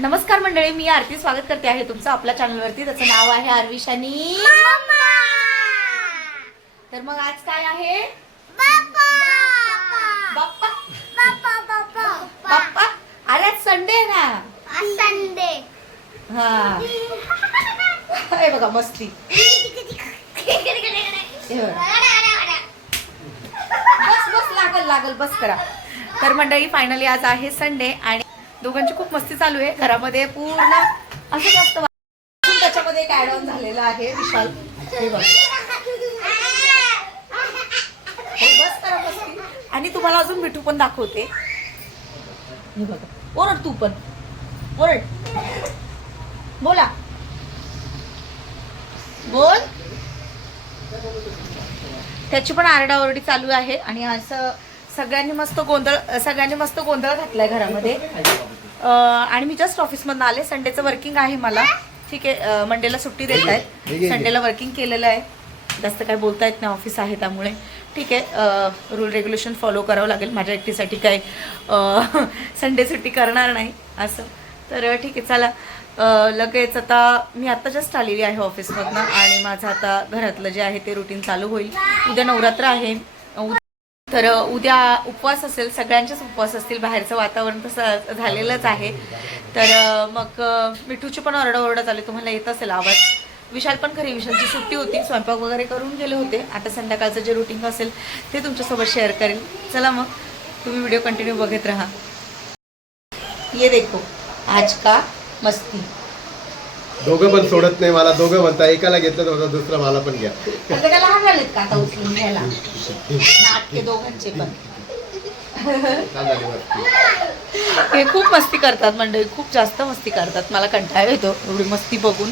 नमस्कार मंडळी मी आरती स्वागत करते आहे तुमचं आपल्या चॅनलवरती त्याचं नाव आहे आरविशानी तर मग आज काय आहे? बाप्पा! बाप्पा? अरे आज संडे आहे ना? संडे हा. बघा मस्ती. बस बस लागल लागल बस करा. तर मंडळी फायनली आज आहे संडे आणि दोघांची खूप मस्ती चालू आहे. घरामध्ये पूर्ण असं जास्त त्याच्यामध्ये एक ऍड ऑन झालेला आहे विशाल. हो, आणि तुम्हाला अजून मिठू पण दाखवते. बघा. ओरड तू पण. ओरड. बोला. बोल. त्याची पण आरडाओरडी चालू आहे आणि असं सगळ्यांनी मस्त गोंधळ सगळ्यांनी मस्त गोंधळ घातलाय घरामध्ये. आणि मी जस्ट ऑफिसमधून आले. संडेचं वर्किंग आहे मला. ठीक आहे मंडेला सुट्टी देत आहेत. संडेला वर्किंग केलेलं आहे. जास्त काय बोलता येत नाही ऑफिस आहे त्यामुळे. ठीक आहे रूल रेग्युलेशन फॉलो करावं लागेल. माझ्या एकटीसाठी काय संडे सुट्टी करणार नाही असं. तर ठीक आहे चला. लगेच आता मी आत्ता जस्ट आलेली आहे ऑफिसमधनं आणि माझं आता घरातलं जे आहे ते रुटीन चालू होईल. उद्या नवरात्र आहे. तर उद्या उपवास असेल सगळ्यांचेच उपवास असतील बाहेरचं वातावरण तसं झालेलंच आहे. तर मग मिठूची पण ओरडाओरडा चालू तुम्हाला येत असेल आवाज. विशाल पण खरी विशालची सुट्टी होती स्वयंपाक वगैरे करून गेले होते. आता संध्याकाळचं जे रुटीन असेल ते तुमच्यासोबत शेअर करेल चला मग तुम्ही व्हिडिओ कंटिन्यू बघत राहा. ये देखो आज का मस्ती. दोघं पण सोडत नाही मला दोघं म्हणता एकाला घेतलं तर दुसरा मला पण घ्या. आता काय लहान झालेत का आता उचलून घ्यायला? नाटके दोघांचे पण. काय झाली मस्ती? हे खूप मस्ती करतात मंडळी खूप जास्त मस्ती करतात. मला कंटाळा येतो एवढी मस्ती बघून.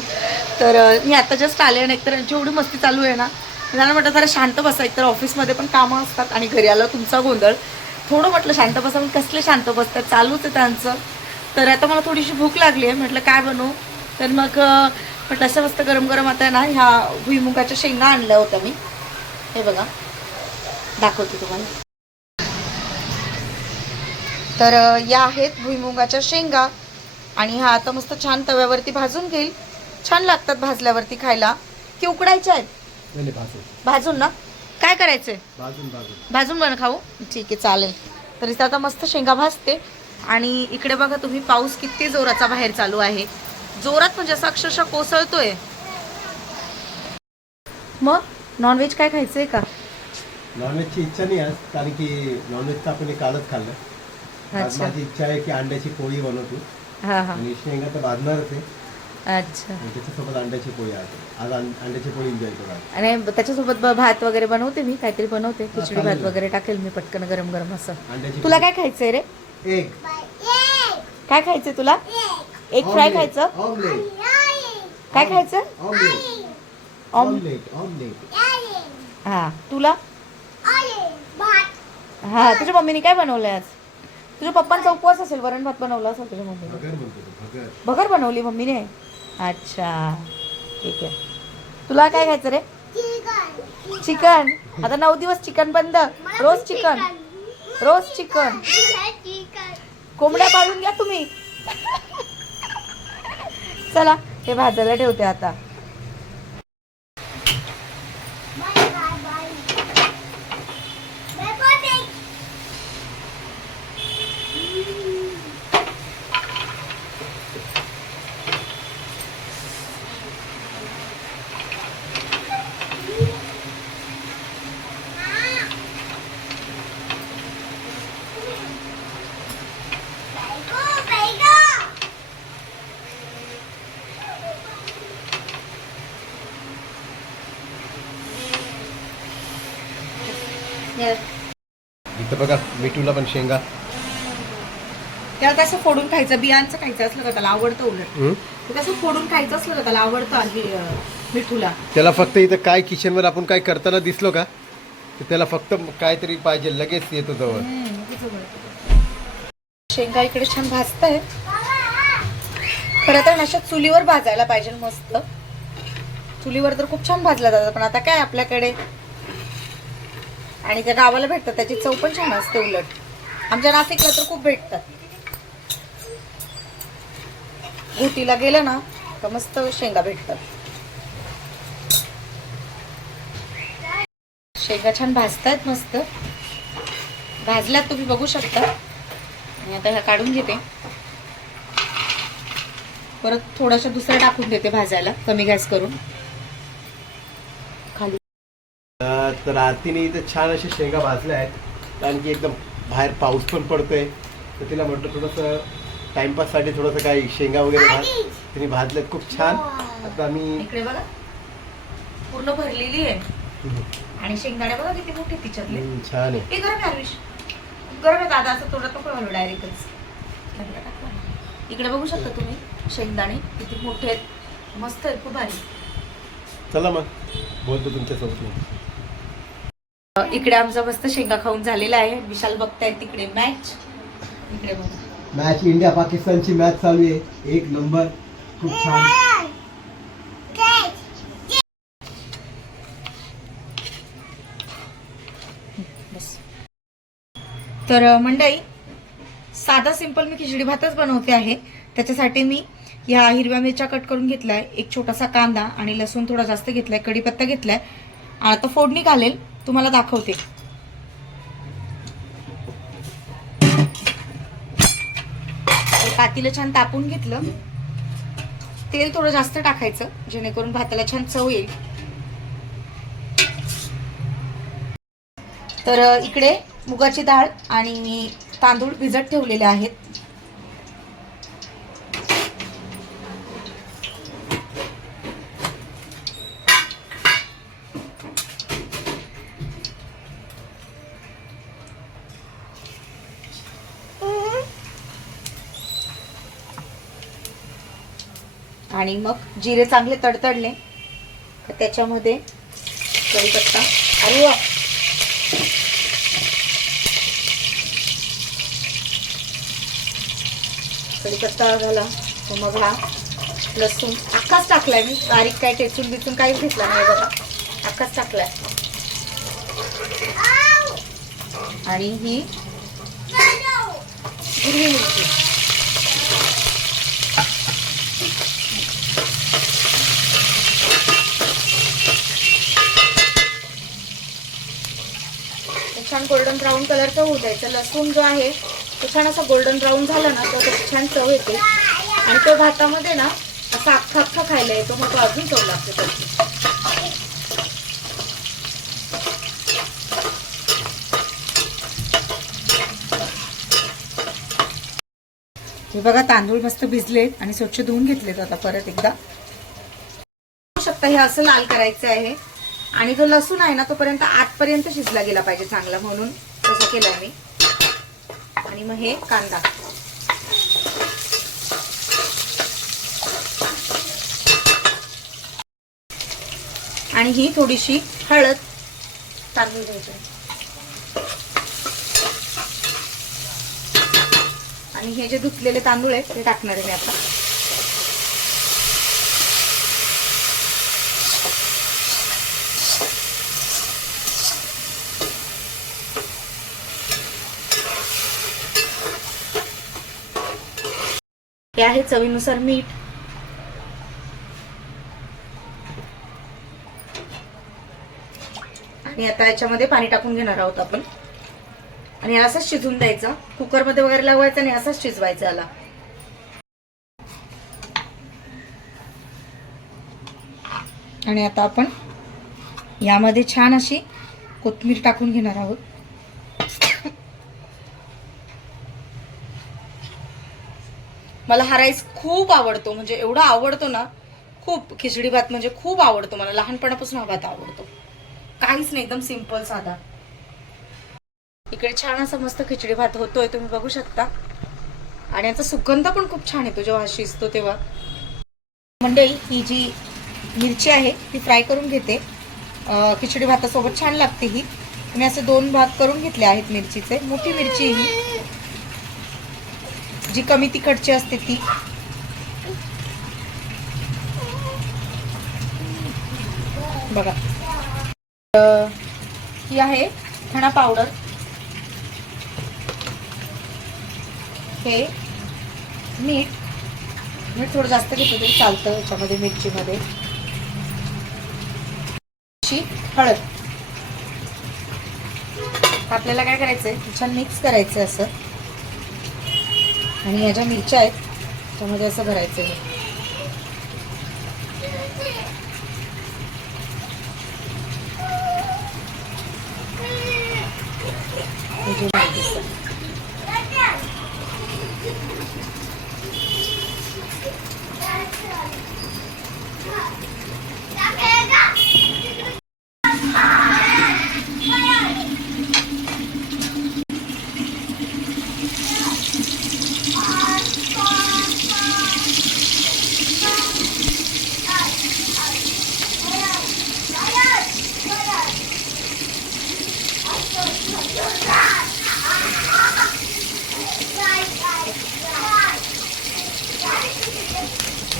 तर अं, मी आता जस्ट आले नाही तर यांची एवढी मस्ती चालू आहे ना मी त्यांना म्हटलं जरा शांत बसा. एकतर ऑफिसमध्ये पण कामं असतात आणि घरी आलं तुमचा गोंधळ. थोडं म्हटलं शांत बसा पण कसले शांत बसतात? चालूच आहे त्यांचं. तर आता मला थोडीशी भूक लागली आहे. म्हटलं काय बनवू? तर मग म्हटलं असं मस्त गरम गरम आता ना ह्या भुईमुगाच्या शेंगा आणल्या होत्या मी. हे बघा. दाखवते तुम्हाला. तर या आहेत भुईमुगाच्या शेंगा. आणि हा आता मस्त छान तव्यावरती भाजून घेईल. छान लागतात भाजल्यावरती खायला. की उकडायच्या आहेत? भाजून. भाजून ना? काय करायचंय? भाजून भाजून. भाजून बन खाऊ. ठीक आहे चालेल. तर इथं आता मस्त शेंगा भाजते. आणि इकडे बघा तुम्ही पाऊस किती जोराचा बाहेर चालू आहे. जोरात म्हणजे असं अक्षरशः कोसळतोय. मग नॉनव्हेज काय खायचंय का? नॉनव्हेजची इच्छा नाही आज कारण की नॉनव्हेजचं आपण हे कालच खाल्लं. आज अच्छा. माझी इच्छा आहे की अंड्याची पोळी बनवतो. हा हा. आणि शेंगा तर भाजणारच आहे. अच्छा. आणि त्याच्यासोबत अंड्याची पोळी आज. आज अं- अंड्याची पोळी एन्जॉय करू आज. आणि त्याच्यासोबत ब- भात वगैरे बनवते मी काहीतरी बनवते. खिचडी भात चालेल. वगैरे टाकेल मी पटकन गरम गरम असं. अंड्याची तुला काय खायचंय रे? एक काय खायचंय तुला? एक फ्राय खायचं? ऑमलेट काय खायचं? ऑमलेट ऑम ऑमलेट ऑमलेट हा तुला? हा तुझ्या मम्मीने काय बनवलंय आज? तुझ्या पप्पांचा उपवास असेल वरण भात बनवला असेल तुझ्या मम्मीने. भगर म्हणतो तो, भगर. भगर बनवली मम्मीने? अच्छा ठीक आहे. तुला काय खायचं रे? चिकन. आता नऊ दिवस चिकन बंद. रोज चिकन. रोज चिकन. कोंबड्या पाळून घ्या तुम्ही. चला हे भाजायला ठेवते आता. बघा मिठूला पण शेंगा. त्याला कसं फोडून खायचं बियांचं खायचं असलं का त्याला आवडतं उलट? ते कसं फोडून खायचं असलं का त्याला आवडतं आधी अं, मिठूला त्याला फक्त इथं काय किचनवर आपण काय करताना दिसलो का? तर त्याला फक्त काहीतरी पाहिजे लगेच येतो जवळ. शेंगा इकडे छान भाजताय. खरं तर अशा चुलीवर भाजायला पाहिजे मस्त. चुलीवर तर खूप छान भाजल्या जातात पण आता काय आपल्याकडे आणि त्या गावाला भेटतात त्याची चव पण छान असते उलट. आमच्या नाशिकला तर खूप भेटतात. घोटीला गेलं ना तर मस्त शेंगा भेटतात. शेंगा छान भाजतायत मस्त. भाजल्यात तुम्ही बघू शकता. आणि आता ह्या काढून घेते. परत थोड्याशा दुसऱ्या टाकून देते भाजायला कमी गॅस करून खाली अं, तर आरतीने इथे छान अशा शेंगा भाजल्या आहेत. कारण की एकदम बाहेर पाऊस पण पडतोय. तर तिला म्हटलं थोडंसं टाइमपाससाठी थोडंसं काही शेंगा वगैरे भाज तिने भाजल्यात खूप छान. आता आम्ही इकडे बघा. पूर्ण भरलेली आहे. आणि शेंगदाणे बघा किती मोठे तिच्यातले. छान आहे. हे गरम आहे गरम आहे दादा. असं तोडत नको घालू डायरेक्टच. इकडे बघू शकता तुम्ही शेंगदाणे किती मोठे आहेत. मस्त आहेत खूप भारी. चला मग. बोलतो तुमच्यासोबत मी इकडे आमचा मस्त शेंगा खाऊन झालेला आहे. विशाल बघतायत तिकडे मॅच इकडे मॅच इंडिया पाकिस्तानची मॅच चालू आहे. एक नंबर खूप छान. तर अ, मंडळी साधा सिंपल मी खिचडी भातच बनवते आहे. त्याच्यासाठी मी ह्या हिरव्या मिरच्या कट करून घेतलाय एक छोटासा कांदा आणि लसूण थोडा जास्त घेतलाय कढीपत्ता घेतलाय. आता फोडणी घालेल. तुम्हाला दाखवते. पातीला छान तापून घेतलं. तेल थोडं जास्त टाकायचं जेणेकरून भाताला छान चव येईल. तर इकडे मुगाची डाळ आणि तांदूळ भिजत ठेवलेले आहेत. आणि मग जिरे चांगले तडतडले. तर त्याच्यामध्ये कढीपत्ता. अरे वा! कढीपत्ता झाला. तो मग हा लसूण. अख्खाच टाकलाय मी. बारीक काय टेचून बिचून काहीच घेतला नाही बघा. अख्खाच टाकलाय. आणि ही हिरवी मिरची. छान गोल्डन ब्राऊन कलरचा होऊ द्यायचा. लसूण जो आहे तो छान असा गोल्डन ब्राऊन झाला ना तर त्याची छान चव येते. आणि तो भातामध्ये ना असा अख्खा अख्खा खायला येतो मग तो अजून चव लागते त्याची. हे बघा तांदूळ मस्त भिजलेत आणि स्वच्छ धुवून घेतलेत आता परत एकदा. शकता हे असं लाल करायचं आहे. आणि जो लसूण आहे ना तोपर्यंत आतपर्यंत शिजला गेला पाहिजे चांगला म्हणून. तसं केलंय मी. आणि मग हे कांदा. आणि ही थोडीशी हळद तांदूळ घ्यायचे. आणि हे जे धुतलेले तांदूळ आहेत ते टाकणार आहे मी आता. हे आहे चवीनुसार मीठ. आणि आता याच्यामध्ये पाणी टाकून घेणार आहोत आपण. आणि याला असंच शिजून द्यायचं. कुकरमध्ये वगैरे लावायचं आणि असंच शिजवायचं याला. आणि आता आपण यामध्ये छान अशी कोथिंबीर टाकून घेणार आहोत. मला हा राईस खूप आवडतो. म्हणजे एवढा आवडतो ना खूप खिचडी भात म्हणजे खूप आवडतो मला. लहानपणापासून हा भात आवडतो. काहीच नाही एकदम सिंपल साधा. इकडे छान असा मस्त खिचडी भात होतोय तुम्ही बघू शकता. आणि याचा सुगंध पण खूप छान येतो जेव्हा शिजतो तेव्हा. मंडळी ही जी मिरची आहे ती फ्राय करून घेते. खिचडी भातासोबत छान लागते ही. मी असे दोन भाग करून घेतले आहेत मिरचीचे. मोठी मिरची ही. जी कमी तिखटची असते ती. बघा. ही आहे धणा पावडर. हे मीठ. मीठ थोडं जास्त घेतलं तरी चालतं याच्यामध्ये मिरचीमध्ये. अशी हळद. आपल्याला काय करायचंय? छान मिक्स करायचं असं. आणि ह्या ज्या मिरच्या आहेत त्यामध्ये असं भरायचं आहे Thank you भात दिसतं.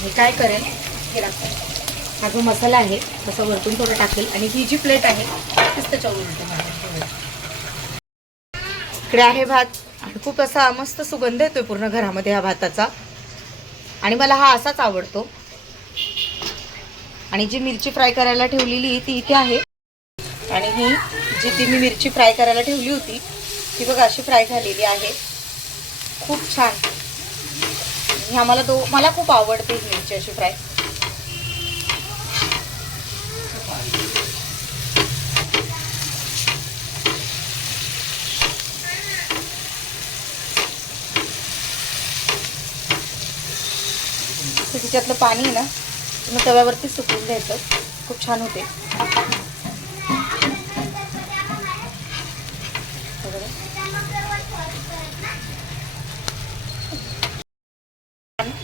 मी काय करेन? हे हा जो मसाला आहे तसं वरतून थोडं टाकेल आणि ही जी प्लेट आहे तीच त्याच्यावर इकडे आहे भात. आणि खूप असा मस्त सुगंध येतोय पूर्ण घरामध्ये हा भाताचा. आणि मला हा असाच आवडतो. आणि जी मिरची फ्राय करायला ठेवलेली ती इथे आहे. आणि ही जी ती मी मिरची फ्राय करायला ठेवली होती ती बघा अशी फ्राय झालेली आहे. खूप छान. ह्या मला दो मला खूप आवडते मिरची अशी फ्राय तर तिच्यातलं पाणी आहे ना तुम्ही तव्यावरती सुकवून घ्यायचं खूप छान होते हे बघा.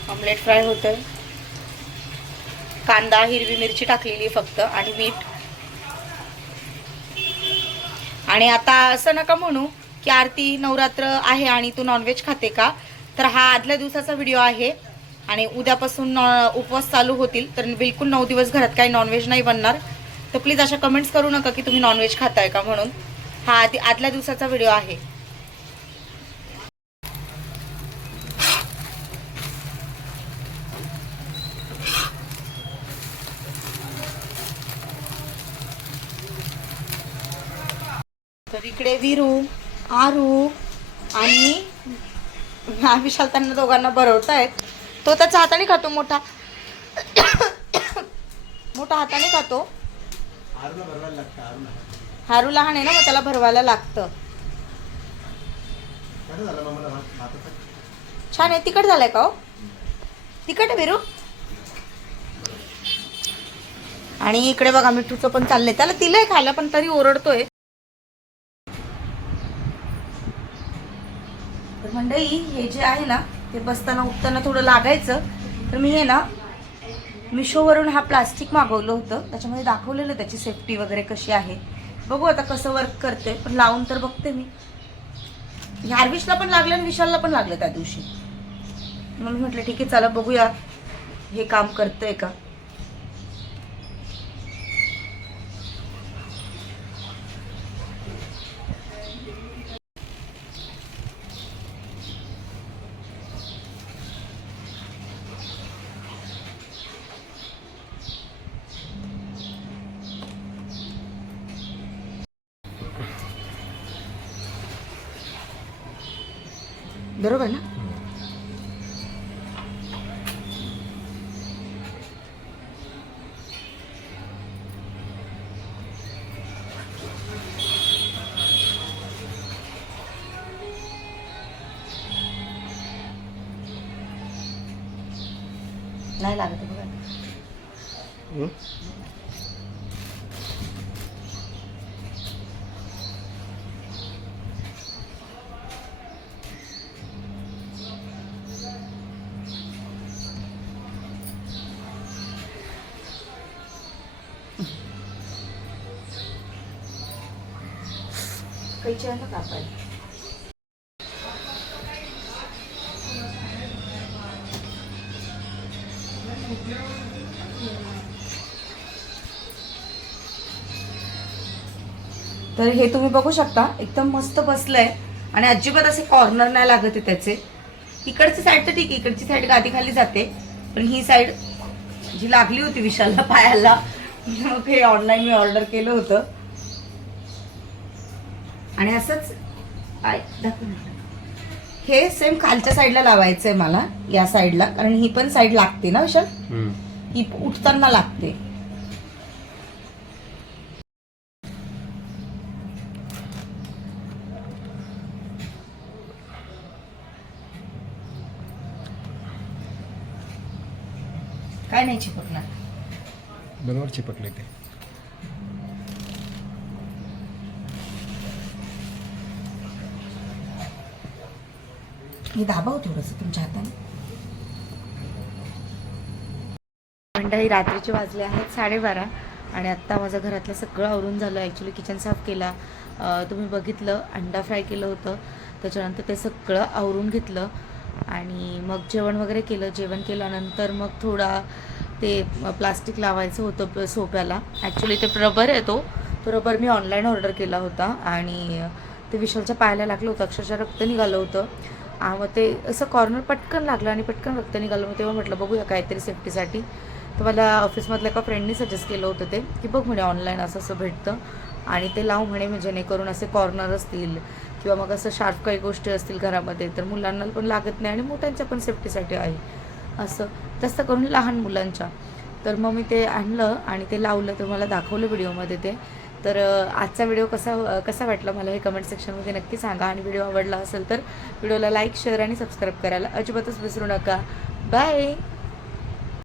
ऑमलेट फ्राय होतं कांदा हिरवी मिरची टाकलेली फक्त आणि मीठ. आणि आता असं नका म्हणू की आरती नवरात्र आहे आणि तू नॉनव्हेज खाते का? तर हा आदल्या दिवसाचा व्हिडिओ आहे. आणि उद्यापासून नॉ- उपवास चालू होतील. तर बिलकुल नऊ दिवस घरात काही नॉनव्हेज नाही बनणार. तर प्लीज अशा कमेंट्स करू नका की तुम्ही नॉनव्हेज खाताय का म्हणून. हा आधी आदल्या दिवसाचा व्हिडिओ आहे. तर इकडे विरू आरू आणि विशाल त्यांना दोघांना भरवतायत तो त्याचा हाताने खातो मोठा. मोठा हाताने खातो. हारू लहान आहे ना मग त्याला भरवायला लागतं. छान आहे तिखट झालंय का हो? तिखट आहे विरू? आणि इकडे बघा मिठूचं पण चाललंय. त्याला दिलंय खायला पण तरी ओरडतोय. तर मंडई हे जे आहे ना ते बसताना उठताना थोडं लागायचं. तर मी हे ना मिशोवरून हा प्लास्टिक मागवलं होतं. त्याच्यामध्ये दाखवलेलं त्याची सेफ्टी वगैरे कशी आहे. बघू आता कसं वर्क करते पण लावून तर बघते मी. हार्विशला पण लागलं आणि विशालला पण लागलं त्या दिवशी. म्हणून म्हटलं ठीक आहे चला बघूया हे काम करतंय का? बरोबर ना? नाही लागत बघा. हं? आहे ना कापायला तर हे तुम्ही बघू शकता एकदम मस्त बसलंय. आणि अजिबात असे कॉर्नर नाही लागत आहे त्याचे. इकडची साईड तर ठीक आहे इकडची साईड गादी खाली जाते. पण ही साईड जी लागली होती विशालला पायाला मग हे ऑनलाईन मी ऑर्डर केलं होतं. आणि असंच आय. हे सेम खालच्या साईडला लावायचंय मला या साईडला कारण ही पण साईड लागते ना विशाल? ही उठताना लागते. काय नाही चिपकणार. बरोबर चिपकले ते. हे दाबाव थोडंसं तुमच्या हाताने. मंडळी रात्रीचे वाजले आहेत साडेबारा आणि आत्ता माझं घरातलं सगळं आवरून झालं. ॲक्च्युली किचन साफ केला. तुम्ही बघितलं अंडा फ्राय केलं होतं. त्याच्यानंतर ते सगळं आवरून घेतलं. आणि मग जेवण वगैरे केलं. जेवण केल्यानंतर मग थोडा ते प्लास्टिक लावायचं होतं सोप्याला. ॲक्च्युली ते रबर आहे तो. तो रबर मी ऑनलाईन ऑर्डर केला होता. आणि ते विशालच्या पायाला लागलं होतं. अक्षरशः रक्त निघालं होतं. मग ते असं कॉर्नर पटकन लागलं आणि पटकन रक्त निघालं. मग तेव्हा म्हटलं बघूया काहीतरी सेफ्टीसाठी तर मला ऑफिसमधल्या एका फ्रेंडनी सजेस्ट केलं होतं ते की बघ म्हणे ऑनलाईन असं असं भेटतं. आणि ते लाव म्हणे म्हणजे जेणेकरून असे कॉर्नर असतील किंवा मग असं शार्प काही गोष्टी असतील घरामध्ये तर मुलांना पण लागत नाही आणि मोठ्यांच्या पण सेफ्टीसाठी आहे. असं. जास्त करून लहान मुलांच्या. तर मग मी ते आणलं आणि ते लावलं. तर मला दाखवलं व्हिडिओमध्ये ते. तर आजचा व्हिडिओ कसा कसा वाटला मला हे कमेंट सेक्शनमध्ये नक्की सांगा. आणि व्हिडिओ आवडला असेल तर व्हिडिओला लाईक शेअर आणि सबस्क्राईब करायला अजिबातच विसरू नका. बाय